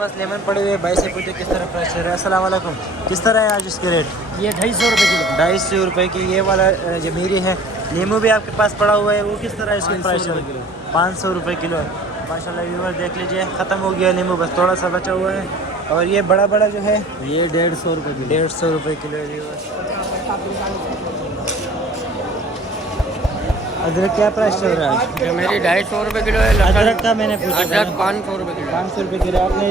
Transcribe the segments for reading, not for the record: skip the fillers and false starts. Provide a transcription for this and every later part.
पास lemon पड़े हुए 22 से पूछे किस तरह प्राइस है। अस्सलाम वालेकुम, किस तरह है आज इसके रेट? ये 250 रुपये किलो। 250 रुपये की ये वाला जमीरी है। नींबू भी आपके पास पड़ा हुआ है, वो किस तरह है इसकी प्राइस है? 500 रुपये किलो है। माशाल्लाह व्यूअर देख लीजिए, ख़त्म हो गया नींबू, बस थोड़ा सा बचा हुआ है। और ये बड़ा बड़ा जो है ये 150 रुपये किलो। 150 रुपये किलो है व्यूअर। अदरक क्या प्राइस चल रहा है आज? जो मेरी 250 रुपये किलो है। अदरक का मैंने पूछा, अदरक 500 रुपये किलो। 500 रुपये किलो। आपने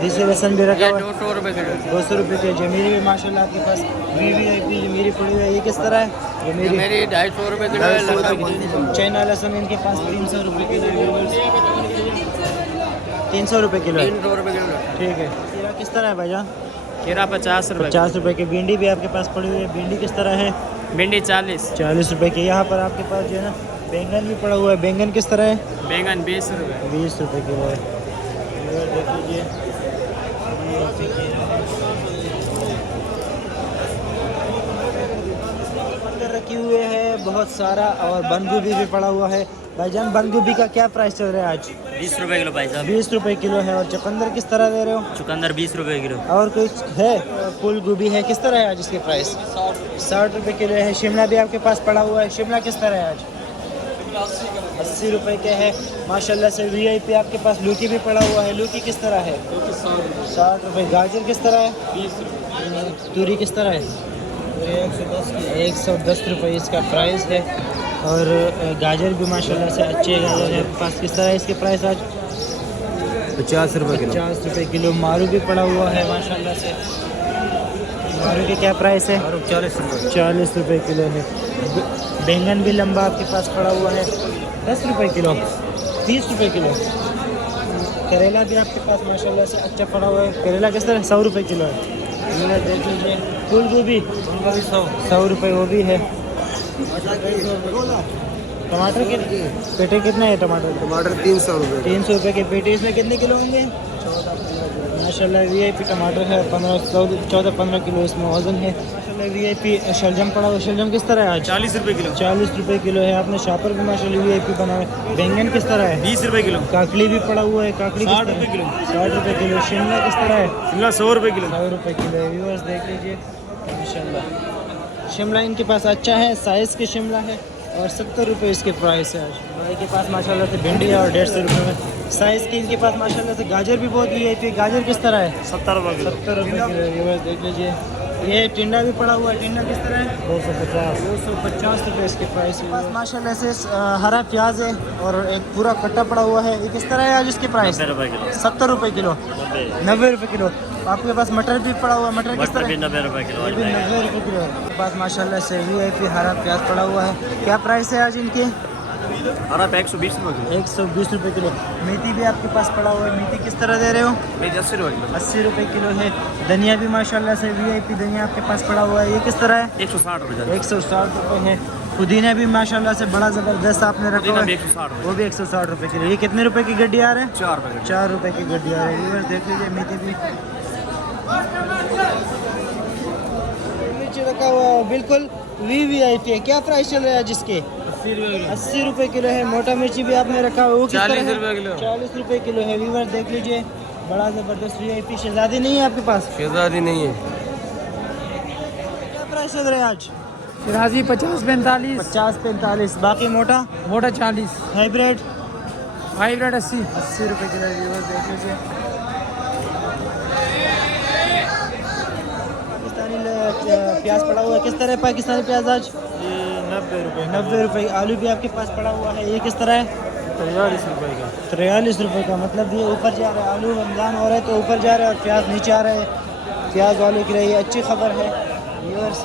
देसी लहसुन भी रखा ये हुआ है 200 रुपये किलो। 200 रुपये की। जमीरी भी माशाल्लाह आपके पास VVIP जमीरी पड़ी हुई है, ये किस तरह है? जमीरी मेरी 250 रुपये किलो है। 250 रुपये की। चाइना लहसुन इनके पास 300 रुपये किलो है। 300 रुपये किलो है। 300 रुपये किलो। ठीक है। खीरा किस तरह है भाईजान? खीरा 50 रुपये। 50 रुपये की। भिंडी भी आपके पास पड़ी हुई है, भिंडी किस तरह है? भिंडी 40। 40 रुपये की। यहाँ पर आपके पास जो है ना बैंगन भी पड़ा हुआ है, बैंगन किस तरह है? बैंगन 20 रुपये। 20 रुपये किलो है। इधर देख लीजिए, रखी हुए है बहुत सारा, और बंद गोभी भी पड़ा हुआ है। भाईजान बंद गोभी का क्या प्राइस चल रहा है आज? 20 रुपये किलो भाई साहब। 20 रुपये किलो है। और चुकंदर किस तरह दे रहे हो? चुकंदर 20 रुपये किलो। और कुछ है? फूल गोभी है, किस तरह है आज इसके प्राइस? 60 रुपये किलो है। शिमला भी आपके पास पड़ा हुआ है, शिमला किस तरह है आज? 80 रुपये के है। माशाल्लाह से VIP आपके पास लौकी भी पड़ा हुआ है, लौकी किस तरह है? 60 रुपये। गाजर किस तरह है? 20 रुपये। तूरी किस तरह है? 110 रुपये इसका प्राइस है। और गाजर भी माशाल्लाह से अच्छे गाजर है आपके पास, किस तरह है इसके प्राइस आज? 50 रुपये किलो। 50 रुपये किलो। मारू भी पड़ा हुआ है माशाल्लाह से। मारू के क्या प्राइस है? 40 रुपये। 40 रुपये किलो है। बैंगन भी लंबा आपके पास पड़ा हुआ है, 10 रुपये किलो। 30 रुपये किलो। करेला भी आपके पास माशाल्लाह से अच्छा पड़ा हुआ है, करेला किस तरह? 100 रुपये किलो है। ये देख लीजिए। फूल गोभी 100 रुपये वो भी है। टमाटर के पेटे कितने हैं? टमाटर 300 रुपये। 300 रुपये के पेटे। इसमें कितने किलो होंगे? माशाल्लाह VIP टमाटर है, 14-15 किलो इसमें वजन है। माशाल्लाह VIP शलजम पड़ा हुआ। शलजम किस तरह है आज? 40 रुपये किलो। 40 रुपये किलो है। आपने शापर भी माशाल्लाह VIP बना है। बैंगन किस तरह है? 20 रुपये किलो। काकड़ी भी पड़ा हुआ है, काकड़ी 60 रुपये किलो। 60 रुपये किलो। शिमला किस तरह है? शिमला 100 रुपये किलो। 100 रुपये किलो है। व्यूअर्स देख लीजिए माशाल्लाह, शिमला इनके पास अच्छा है, साइज़ के शिमला है। और 70 रुपये इसके प्राइस है आज। भाई के पास माशाल्लाह से भिंडी है और 150 रुपये में साइज़ की इनके पास माशाल्लाह से। गाजर भी बहुत VIP। गाजर किस तरह है? 70 रुपये किलो। 70 रुपये किलो। व्यूअर्स देख लीजिए। ये टिंडा भी पड़ा हुआ है, टिंडा किस तरह है? 250 रुपये इसके प्राइस है। पास माशाल्लाह से हरा प्याज है और एक पूरा कट्टा पड़ा हुआ है, ये किस तरह है आज इसके प्राइस? 90 रुपये किलो। 70 रुपये किलो। 90 रुपये किलो। आपके पास मटर भी पड़ा हुआ है, मटर किस तरह? 90 रुपये किलो। 90 रुपये किलो है। आपके पास माशाल्लाह से VIP हरा प्याज पड़ा हुआ है, क्या प्राइस है आज इनके? हरा 120 रुपये किलो। 120 रुपये किलो। मेथी भी आपके पास पड़ा हुआ है, मेथी किस तरह दे रहे हो? 80 रुपये किलो। 80 रुपये किलो है। धनिया भी माशाल्लाह से VIP धनिया आपके पास पड़ा हुआ है, ये किस तरह है? 160 रुपये। 160 रुपये है। पुदीना भी माशाल्लाह से बड़ा ज़बरदस्त आपने रखा हुआ है, 160 रुपये। वो भी 160 रुपये किलो। ये कितने रुपए की गड्डी आ रहे हैं? 4 रुपये। 4 रुपये की गड्डी आ रही है। व्यूअर्स देख लीजिए, मेथी भी मिर्ची रखा हुआ है, बिल्कुल VVIP है। क्या प्राइस चल रहा है जिसके? 80 रुपये किलो है। मोटा मिर्ची भी आपने रखा हुआ है, वो किस तरह है? 40 रुपये किलो। 40 रुपये किलो है। व्यूअर्स देख लीजिए, बड़ा ज़बरदस्त VIP। शहजादी नहीं है आपके पास? शहजादी नहीं है। क्या प्राइस चल रहा है आज? शहजादी 50-45। 50-45। बाकी मोटा 40। हाइब्रिड 80। 80 रुपये किलो। व्यूअर्स देख लीजिए। पाकिस्तानी प्याज पड़ा हुआ है, किस तरह है पाकिस्तानी प्याज आज? 90 रुपये। 90 रुपये। आलू भी आपके पास पड़ा हुआ है, ये किस तरह है? 43 रुपये का। 43 रुपये का। मतलब ये ऊपर जा रहा है, आलू रमज़ान हो रहा है तो ऊपर जा रहा है और प्याज नीचे आ रहा है। प्याज वालों के लिए ये अच्छी खबर है। व्यूअर्स